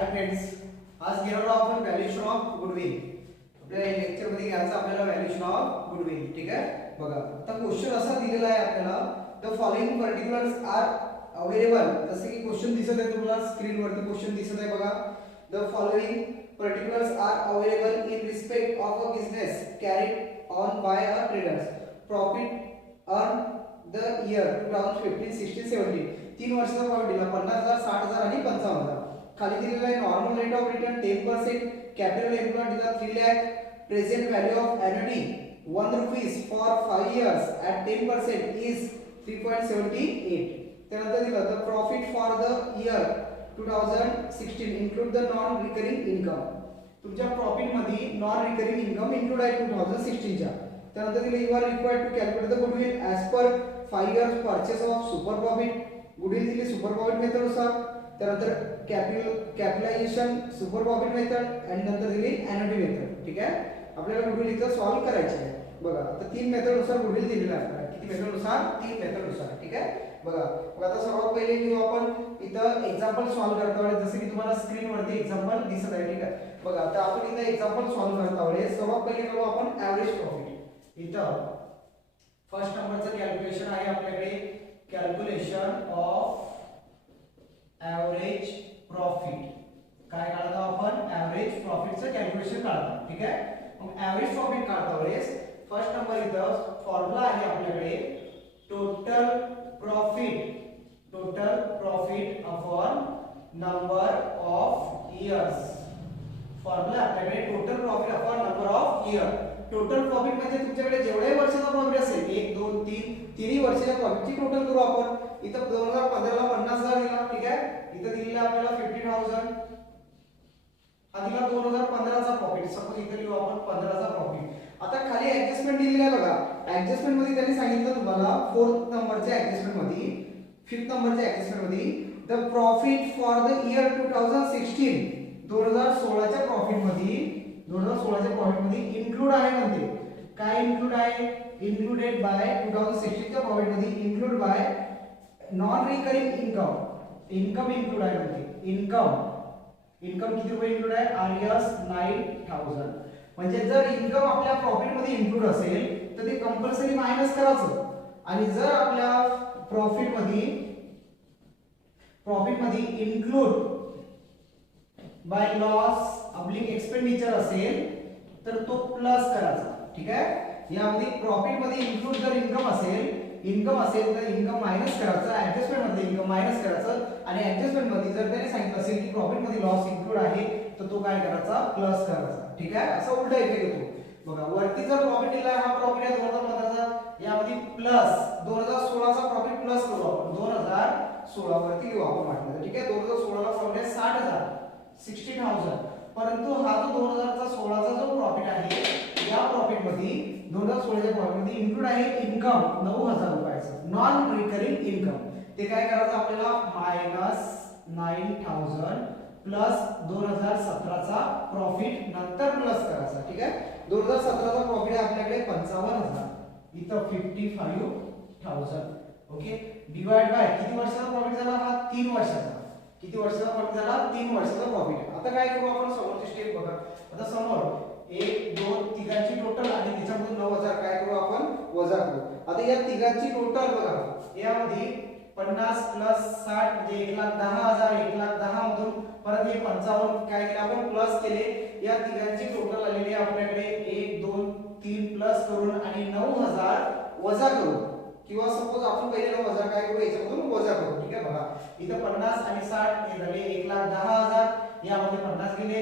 Hi friends, आज घेणार आहोत आपण व्हॅल्युएशन ऑफ गुडविल. आपल्या लेक्चर मध्ये घ्यायचं आपल्याला व्हॅल्युएशन ऑफ गुडविल. ठीक आहे, बघा आता क्वेश्चन असा दिलेला आहे आपल्याला, the following particulars are available. जसे की क्वेश्चन दिसत आहे तुम्हाला स्क्रीन वरती, क्वेश्चन दिसत आहे बघा. The following particulars are available in respect of a business carried on by a traders. Profit earned the year 2015, 16, 17. 3 वर्षाचा प्रॉफिट दिला 50,000, 60,000 आणि 55,000. खाली दिलेला आहे normal rate of return 10%, capital employed दिला 3 lakh, present value of annuity 1 rupees for 5 years at 10% is 3.78. त्यानंतर दिलं the profit for the year 2016 include the non recurring income. तुमच्या प्रॉफिट मध्ये नॉन रिकरिंग इन्कम इन्क्लूड आहे 2016 च्या. त्यानंतर दिले you are required to calculate the goodwill as per 5 years purchase of super profit. Goodwill दिली super profit method नुसार. त्यानंतर capitalisation super profit method आणि नंतर दिली एन्युटी मेथड. ठीक आहे, आपल्याला गुडविल इथं सॉल्व करायची आहे. बघा आता 3 मेथड नुसार गुडविल दिलेला आहे. किती मेथड नुसार? 3 मेथड नुसार. ठीक आहे, बघा मग आता सर्वात पहिले घेऊ आपण इथं एक्झाम्पल सॉल्व करतो आहे. जसे की तुम्हाला स्क्रीन वरती एक्झाम्पल दिसत आहे. ठीक आहे, बघा आता आपण इथं एक्झाम्पल सॉल्व करतो आहे. सर्वात पहिले करू आपण ॲव्हरेज प्रॉफिट. इथं फर्स्ट नंबरचं कॅल्क्युलेशन आहे आपल्याकडे, कॅल्क्युलेशन ऑफ ॲव्हरेज प्रॉफिट. काय काढतो आपण? ॲव्हरेज प्रॉफिटचं कॅल्क्युलेशन काढतो. ठीक आहे, मग ॲव्हरेज प्रॉफिट काढतो वेळेस फर्स्ट नंबर इथं फॉर्म्युला आहे आपल्याकडे, total profit upon number of years. Formula आपल्याकडे total profit upon number of year. Total profit म्हणजे तुमच्याकडे जेवढे वर्षाचा प्रॉफिट असेल 1 2 3 तिन्ही वर्षाच्या प्रॉफिटची टोटल करू आपण. इथं 2015 ला 50,000 दिला. ठीक आहे, इथं दिलेला आपल्याला 50,000. हा दिला 2015 चा प्रॉफिट. सपोज इथे लिहू आपण 15 चा प्रॉफिट. आता खाली ऍडजस्टमेंट दिलेली आहे बघा. ऍडजस्टमेंट मध्ये त्यांनी सांगितलं तुम्हाला 4th नंबरच्या ऍडजस्टमेंट मध्ये, 5th नंबरच्या ऍडजस्टमेंट मध्ये the profit for the year 2016, 2016च्या प्रॉफिट मध्ये, 2016च्या प्रॉफिट मध्ये इन्क्लूड आहे म्हणते. काय इन्क्लूड आहे? इन्क्लूडेड बाय 2016च्या प्रॉफिट मध्ये include bye non recurring income. Income include आहे म्हणते. इन्कम किती रुपये इन्क्लूड आहे? आरएस 9,000. म्हणजे जर इन्कम आपल्या प्रॉफिट मध्ये इन्क्लूड असेल तर ते कंपल्सरी मायनस करायचं. आणि जर आपल्या प्रॉफिट मध्ये include by loss oblique expenditure असेल तर तो प्लस करायचा. ठीक आहे, यामध्ये प्रॉफिट मध्ये इन्क्लूड जर इन्कम असेल तर इन्कम मायनस करायचं, ऍडजस्टमेंट मध्ये इन्कम मायनस करायचं. आणि ऍडजस्टमेंट मध्ये जर त्याने सांगितलं असेल की प्रॉफिट मध्ये लॉस इन्क्लूड आहे तर तो काय करायचा? प्लस करायचा. ठीक आहे, असं उलटा इफेक्ट येतो. बघा वरती जर प्रॉफिट दिला, हा प्रॉफिट आहे 2015चा, यामध्ये प्लस 2016चा प्रॉफिट प्लस करू आपण 2016 वरती लिहू आपण वाटलं. ठीक आहे, 2016 ला प्रॉफिट आहे 60,000, 16,000. परंतु हा जो 2016चा जो प्रॉफिट आहे, या प्रॉफिट मध्ये 2016च्या प्रॉफिट मध्ये इन्क्लूड आहे इन्कम 9,000 रुपयाचं, नॉन रिकरिंग इन्कम. ते काय करायचं आपल्याला? मायनस 9,000 प्लस 2017चा प्रॉफिट नंतर प्लस करायचा. ठीक आहे, 2017चा प्रॉफिट आहे आपल्याकडे 55,000, इथं 55,000. ओके, डिवाइड बाय किती वर्षाचा प्रॉफिट झाला? हा 3 वर्षाचा. किती वर्षाचा प्रॉफिट झाला? 3 वर्षाचा प्रॉफिट. आता काय करू आपण? समोरची स्टेप बघा. आता समोर 1 2 तिघांची टोटल आणि त्याच्यामधून 9,000 काय करू आपण? वजा करू. आता या तिघांची टोटल बघा, यामध्ये 50 प्लस 60 म्हणजे 1,10,000, 1,10,000 मधून परत हे 55 काय केले आपण? प्लस केले. या तिघांची टोटल आलेली आहे आपल्याकडे 1 2 3 प्लस करून आणि 9,000 वजा करू. किंवा सपोज आपण पहिले वजा काय करू? याच्यामधून वजा करू. ठीक आहे, बघा इथं 50 आणि 60 हे झाले 1,10,000. यामध्ये 50 गेले,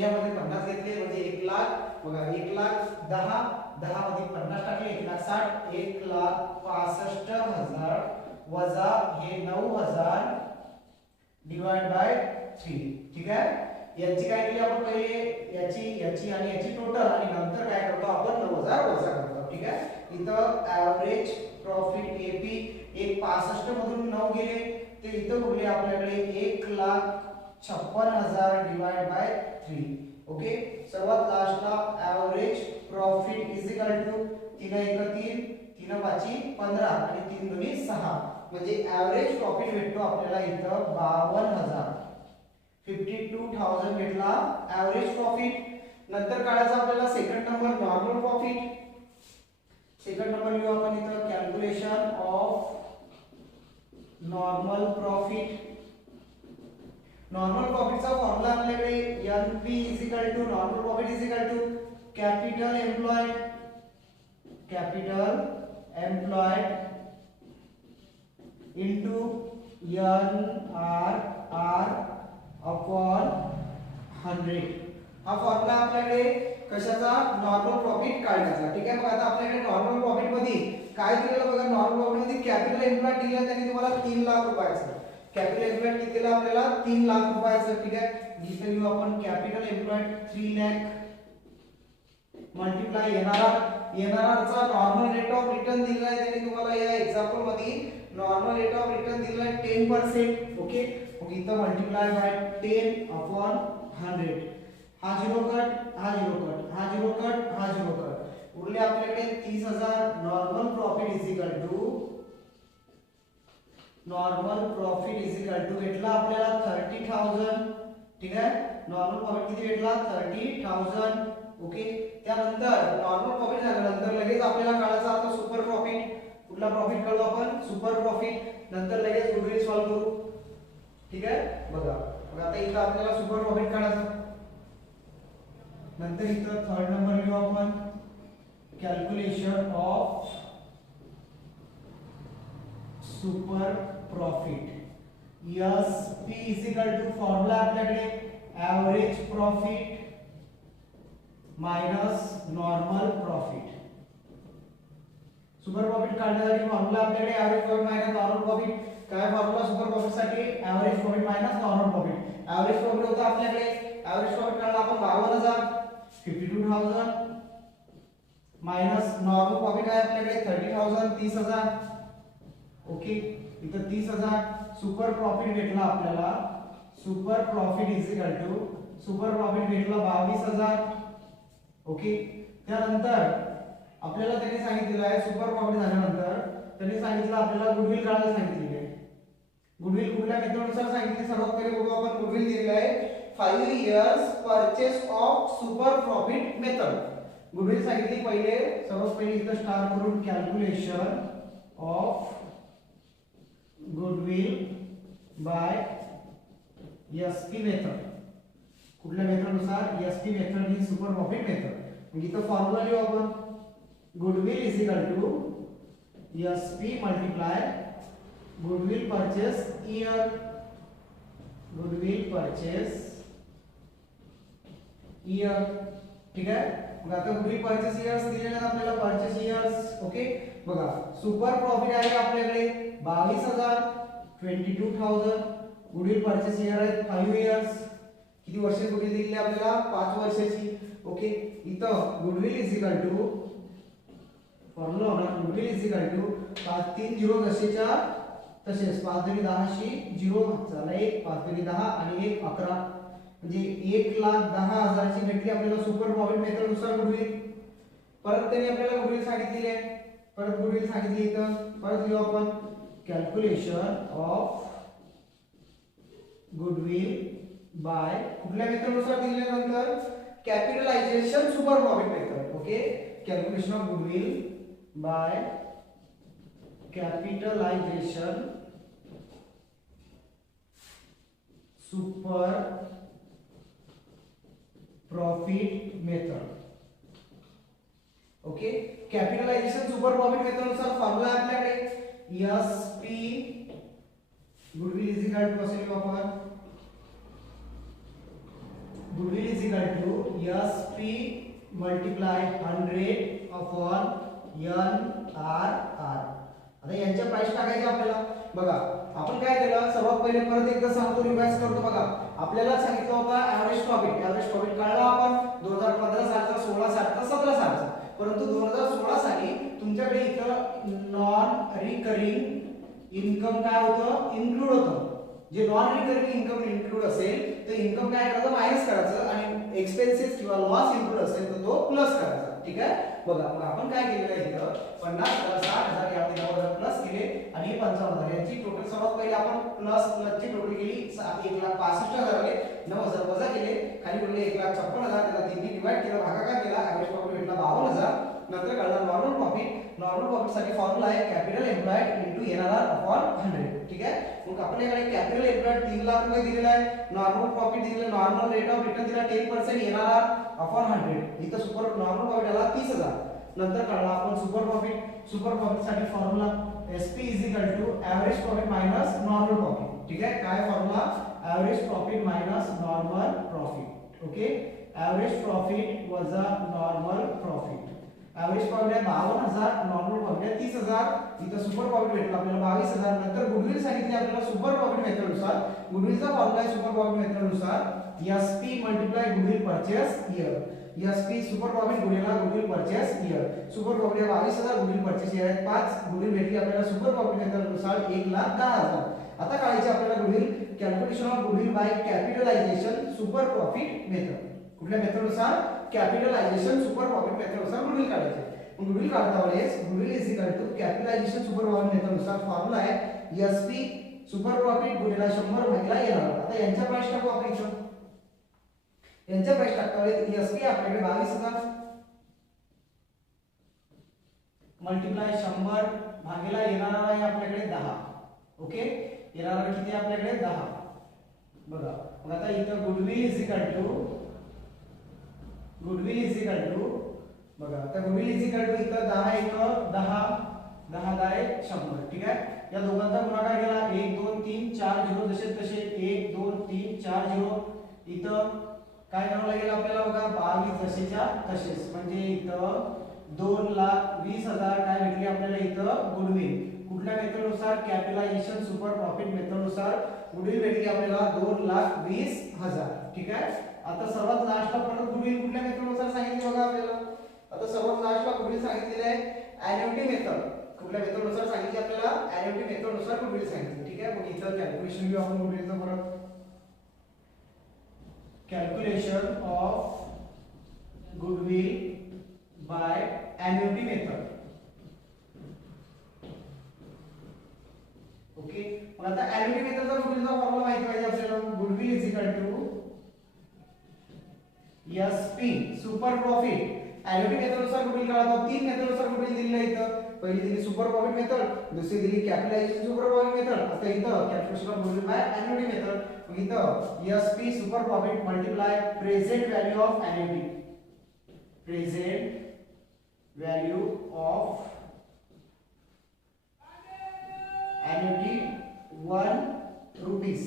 यामध्ये 50 घेतले म्हणजे 1,00,000. बघा 1,10,000, 10 मध्ये 50 टाकले 1,60,000, 1,65,000 वजा हे 9,000 डिवाइड बाय 3. ठीक आहे, याची काय केली आपण? पहिले याची आणि याची टोटल आणि नंतर काय करतो आपण? 9,000 वजा करतो. ठीक आहे, इथं ॲव्हरेज प्रॉफिट एपी 1,65 मधून 9 गेले ते इथं उरले आपल्याकडे 1,56,000 डिवाइड बाय 3. ओके, सर्वात लास्टला average profit is equal to 3 1 3, 3 5 15 आणि 3 2 6. म्हणजे ॲव्हरेज प्रॉफिट भेटतो आपल्याला इथं 52,000. 52,000 घेतला ॲव्हरेज प्रॉफिट. नंतर काढायचा आपल्याला second number normal profit. Second number लिहू आपण इथं calculation of normal profit. Normal प्रॉफिटचा फॉर्म्युला आपल्याकडे NP normal profit is equal to capital employed into NRR upon 100. हा फॉर्म्युला आपल्याकडे कशाचा नॉर्मल प्रॉफिट काढण्याचा. ठीक आहे. मग आता आपल्याकडे नॉर्मल प्रॉफिट मध्ये काय दिलेलं बघा. नॉर्मल प्रॉफिट मध्ये कॅपिटल एम्प्लॉयड दिलेलं त्यांनी तुम्हाला 3 लाख रुपयाचं. कॅपिटल एम्प्लॉयड किती दिलं आपल्याला 3 लाख रुपयाचं. ठीक आहे. इथे लिहू आपण capital employed 3 lakh multiply NRR चा नॉर्मल रेट ऑफ रिटर्न दिलेला आहे त्यांनी तुम्हाला या एक्झाम्पल मध्ये. नॉर्मल रेट ऑफ रिटर्न दिलेला आहे 10%. ओके. मग इथं मल्टिप्लाय बाय 10 अपॉन 100. हा झिरो कट, हा झिरो कट, हा झिरो कट, हा झिरो कट. उरले आपल्याकडे 30,000. Normal profit is equal to भेटला आपल्याला 30,000. ठीक आहे. नॉर्मल प्रॉफिट किती भेटला 30,000. ओके. त्यानंतर नॉर्मल प्रॉफिट झाल्यानंतर लगेच आपल्याला काढायचा आता सुपर प्रॉफिट. कुठला प्रॉफिट काढू आपण सुपर प्रॉफिट. नंतर लगेच गुडविल सॉल्व करू. ठीक आहे. बघा मग आता इथं आपल्याला सुपर प्रॉफिट काढायचा. नंतर इथं थर्ड नंबर लिहू आपण calculation of super profit. SP is equal to formula आपल्याकडे average profit minus normal profit. Super profit काढण्यासाठी फॉर्म्युला आपल्याकडे average profit minus normal profit. काय फॉर्म्युला सुपर प्रॉफिट साठी average profit minus normal profit. Average profit होता आपल्याकडे. Average profit काढला आपण 52,000. 52,000 minus normal profit आहे आपल्याकडे 30,000 30,000. ओके. इथं 30,000. सुपर प्रॉफिट भेटला आपल्याला. Super profit is equal to super profit भेटला 22,000. ओके. त्यानंतर आपल्याला त्यांनी सांगितलेलं आहे सुपर प्रॉफिट झाल्यानंतर त्यांनी सांगितलं आपल्याला गुडविल काढायला सांगितलेली आहे. गुडविल कुठल्या मेथडनुसार सांगितली सर्वात पहिले बघू आपण. गुडविल दिलेलं आहे 5 years purchase of super profit method. Goodwill सांगितली पहिले. सर्वात पहिले इथं स्टार करून calculation of goodwill by SP method. कुठल्या मेथडनुसार SP मेथड ही सुपर प्रॉफिट मेथड. मग इथं फॉर्म्युला लिहू आपण goodwill is equal to SP multiply goodwill purchase year. Goodwill purchase year. ठीक आहे. मग आता गुडविल परचेस इयर्स दिलेले आहेत आपल्याला परचेस इयर्स. ओके. बघा सुपर प्रॉफिट आहे आपल्याकडे 22,000 22,000. गुडविल परचेस इयर आहे 5 इयर्स. किती वर्ष गुडविल दिलेली आपल्याला 5 वर्षाची. ओके. इथं goodwill is equal to formula होणार गुडविल इज इक्वल टू 5 3 0 जसेच्या तसेच 5 दुनी 10 शी 0 झाला 1 5 दुनी 10 आणि 1 11 म्हणजे 1,10,000 ची भेटली आपल्याला सुपर प्रॉफिट मेथड नुसार गुडविल. परत त्यांनी आपल्याला गुडविल सांगितलेली आहे. परत गुडविल सांगितली इथं. परत लिहू आपण कॅल्क्युलेशन ऑफ गुडविल बाय कुठल्या मेथड नुसार दिल्यानंतर capitalisation super profit method. Okay. Calculation of goodwill by capitalisation super profit method. Okay. Capitalisation super profit method नुसार फॉर्म्युला आपल्याकडे SP goodwill is equal to असेल आपण goodwill is equal to SP multiply 100 upon NRR. आता यांच्या price टाकायचे आपल्याला. बघा आपण काय केलं सर्वात पहिले परत एकदा सांगतो रिवाइज करतो. बघा आपल्याला सांगितलं होता ॲव्हरेज प्रॉफिट. ॲव्हरेज प्रॉफिट काढला आपण 2015 सालचा 16 सालचा 17 सालचा. परंतु 2016 साली तुमच्याकडे इथं नॉन रिकरिंग इन्कम काय होतं इन्क्लूड होतं. जे नॉन रिकरिंग इन्कम इन्क्लूड असेल तर इन्कम काय करायचं मायनस करायचं आणि एक्सपेन्सेस किंवा लॉस इन्क्लूड असेल तर तो प्लस करायचा. ठीक आहे. बघा मग आपण काय केलेलं आहे इथं 50 60,000 यामध्ये प्लस केले आणि 1,55,000 यांची टोटल सर्वात पहिले आपण प्लसची टोटल केली 1,65,000 आले, 9,000 वजा केले, खाली पडले 1,56,000, त्याला 3 ने डिवाइड केलं, भागाकार केला, ॲव्हरेज प्रॉफिट भेटला 52,000. नंतर काढला नॉर्मल प्रॉफिट. नॉर्मल प्रॉफिट साठी फॉर्म्युला आहे capital employed into NRR upon 100. ठीक आहे. मग आपल्याकडे कॅपिटल एम्प्लॉयड 3 लाख रुपये दिलेला आहे, नॉर्मल प्रॉफिट दिलेला, नॉर्मल रेट ऑफ रिटर्न दिला 10%, एनआरआर अपॉन 100. इथं सुपर नॉर्मल प्रॉफिट आला 30,000. नंतर काढला आपण सुपर प्रॉफिट. सुपर प्रॉफिट साठी formula SP average profit minus normal profit. ठीक आहे. काय formula? Average profit minus normal profit. Okay. Average profit वजा नॉर्मल प्रॉफिट. एव्हरेज प्रॉफिट आहे 52,000, नॉर्मल प्रॉफिट आहे 30,000. इथं सुपर प्रॉफिट भेटला आपल्याला 22,000. नंतर गुडविल सांगितली आपल्याला सुपर प्रॉफिट मेथडनुसार. गुडविलचा फॉर्म्युला आहे सुपर प्रॉफिट मेथडनुसार SP multiply goodwill purchase year. SP super profit गुणिले goodwill purchase year. Super profit आहे 22,000, गुडविल परचेस इयर आहे 5. गुडविल भेटली आपल्याला सुपर प्रॉफिट मेथडनुसार 1,10,000. आता काढायची आपल्याला goodwill. Calculation of goodwill by capitalisation super profit method. कुठल्या मेथडनुसार? कॅपिटलायझेशन सुपर प्रॉफिट मेथडनुसार गुडविल काढायचे. मग गुडविल काढता वेळेस goodwill is equal to capitalisation super profit मेथडनुसार फॉर्म्युला आहे SP सुपर प्रॉफिट गुणिले 100 भागिले येणार. आता यांच्या प्राइस टाकू आपण इथं. यांच्या प्राइस टाकता वेळेस SP आपल्याकडे 22,000 मल्टिप्लाय 100 भागिले येणार आहे आपल्याकडे 10. ओके. येणार किती आपल्याकडे 10. बघा. मग आता इथं गुडविल इज इक्वल टू बघा. आता गुडविल इज इक्वल टू इथं 10 1 10 10 10 100. ठीक आहे. या दोघांचा गुणाकार केला 1 2 3 4 0 जसे तसे 1 2 3 4 0. इथं काय करावं लागेल आपल्याला? बघा 22 जसेच्या तसेच, म्हणजे इथं 2,20,000 काय भेटली आपल्याला इथं गुडविल. कुठल्या मेथडनुसार? कॅपिटलायझेशन सुपर प्रॉफिट मेथडनुसार गुडविल भेटली आपल्याला 2,20,000. ठीक आहे. आता सर्वात लास्टला परत गुडविल कुठल्या मेथडनुसार सांगितले बघा आपल्याला. आता सर्वात लास्टला गुडविल सांगितलेले आहे ॲन्युटी मेथड. कुठल्या मेथडनुसार सांगितले आपल्याला? ॲन्युटी मेथडनुसार गुडविल सांगितले. ठीक आहे. मग इथं कॅल्क्युलेशन घेऊ आपण गुडविलचं परत. Calculation of goodwill by annuity method. Okay. मग आता ॲन्युटी मेथडचा गुडविलचा फॉर्म्युला माहिती पाहिजे आपल्याला. Goodwill is equal to SP super profit. Annuity मेथडनुसार गुडविल काढतो. 3 मेथडनुसार गुडविल दिलेलं आहे इथं. पहिली दिली सुपर प्रॉफिट मेथड, दुसरी दिली कॅपिटलायझेशन सुपर प्रॉफिट मेथड. आता इथं calculation of goodwill by annuity method. मग इथं SP super profit multiply present value of annuity. Present value of annuity 1 rupees.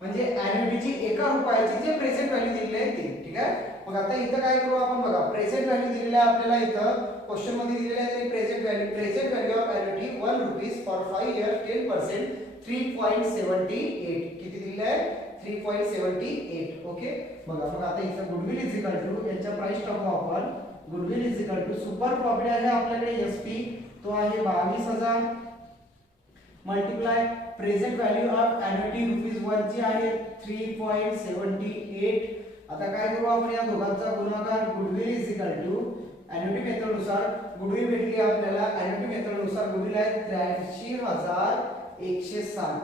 म्हणजे ॲन्युटीची 1 रुपयाची जे प्रेझेंट व्हॅल्यू दिलेली आहे ते. ठीक आहे. मग आता इथं काय करू आपण? बघा प्रेझेंट व्हॅल्यू दिलेली आहे आपल्याला. इथं क्वेश्चन मध्ये दिलेले आहे present value of annuity 1 rupees for 5 years 10% 3.78. किती दिलेलं आहे? 3.78. ओके. बघा. मग आता इथं गुडविल इज इक्वल टू यांच्या प्राइस टाकू आपण. Goodwill is equal to super profit आहे आपल्याकडे SP तो आहे 22,000 multiply present value of annuity rupees 1 ची आहे 3.78. आता काय करू आपण? या दोघांचा गुणाकार. Goodwill is equal to annuity मेथडनुसार गुडविल भेटली आपल्याला. ॲन्युटी मेथडनुसार गुडविल आहे 83,160.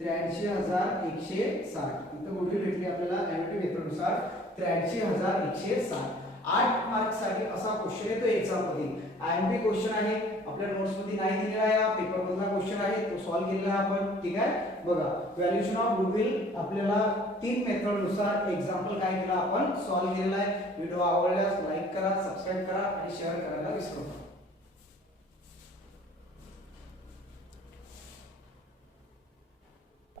83,160. इथं गुडविल भेटली आपल्याला ॲन्युटी मेथडनुसार 83,160. 8 मार्क साठी असा क्वेश्चन येतो एक्झाम मध्ये. IMP क्वेश्चन आहे आपल्या नोट्स मध्ये नाही दिलेला आहे, पेपर मधला क्वेश्चन आहे तो सॉल्व्ह केलेला आहे आपण. ठीक आहे. बघा व्हॅल्युएशन ऑफ गुडविल आपल्याला 3 मेथड नुसार एक्झाम्पल काय केलं आपण सॉल्व्ह केलेला आहे. व्हिडिओ आवडल्यास लाईक करा, सबस्क्राइब करा आणि शेअर करायला विसरू नका.